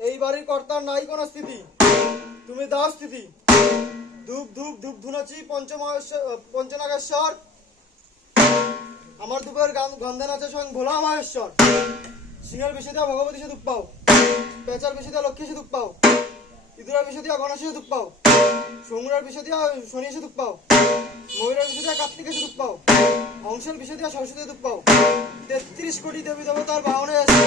এই বাড়ির কর্তার নাই কোন স্থিতি, তুমি দাও স্থিতি। ধূপ ধূপ ধূপ ধুনাচি পঞ্চনাগেশ্বর, আমার ধূপের গন্ধে নাচে স্বয়ং ভোলা মহেশ্বর। সিংহের বেশি দেওয়া ভগবতী সে ধূপ পাও, পেঁচার বেশি দেওয়া লক্ষ্মী সে ধূপ পাও, ইঁদুরের বেশি দেওয়া গণেশ সে ধূপ পাও, শঙ্গুরের বেশি দেওয়া শনি এসে ধূপ পাও, ময়ূরের বেশি দেওয়া কার্তিক এসে ধূপ পাও, হংসের বেশি দেওয়া সরস্বতী ধূপ পাও। 33 কোটি দেবী দেবতার বাহনে এসে